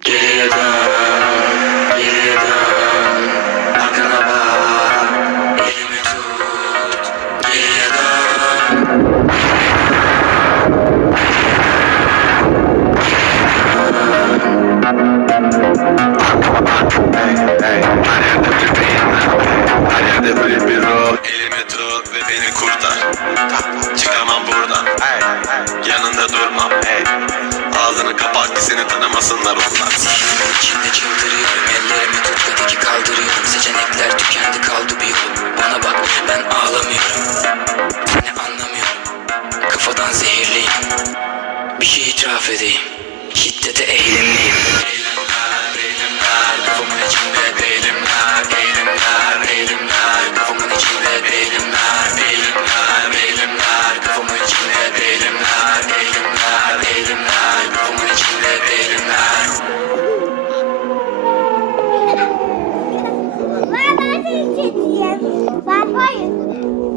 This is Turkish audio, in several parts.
Geriye dön, geriye dön, tut, geriye dön. Hey, hey, her yerde bir beyin, her yerde böyle tut ve beni kurtar. Çıkamam buradan, hey, yanında durmam, hey seni tanımasınlar onlar. İçinde çıldırıyorum Ellerimi tut teki kaldırıyorum. Seçenekler tükendi kaldı bir yol Bana bak ben ağlamıyorum. Seni anlamıyorum? Kafadan zehirliyim. Bir şey itiraf edeyim. Şiddete eğilimliyim. Eğilimler, eğilimler Kafamın içinde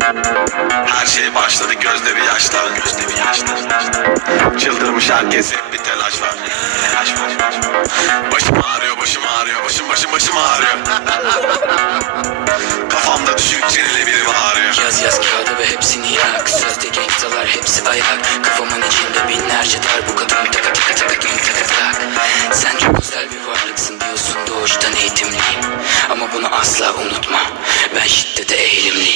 Her şey başladı gözde bir yaşla Gözde bir yaşla Çıldırmış herkes hep bir telaş var. Başım ağrıyor başım ağrıyor Başım başım başım ağrıyor. Kafamda düşük çeneli biri bağırıyor. Yaz yaz kağıdı ve hepsini yak Sözde gangstalar hepsi ayak Kafamın içinde binlerce darbuka Tüm taka taka taka tüm taka tak Sen çok özel bir varlıksın diyorsun doğuştan eğitimliyim. Ama bunu asla unutma. Ben şiddete eğilimliyim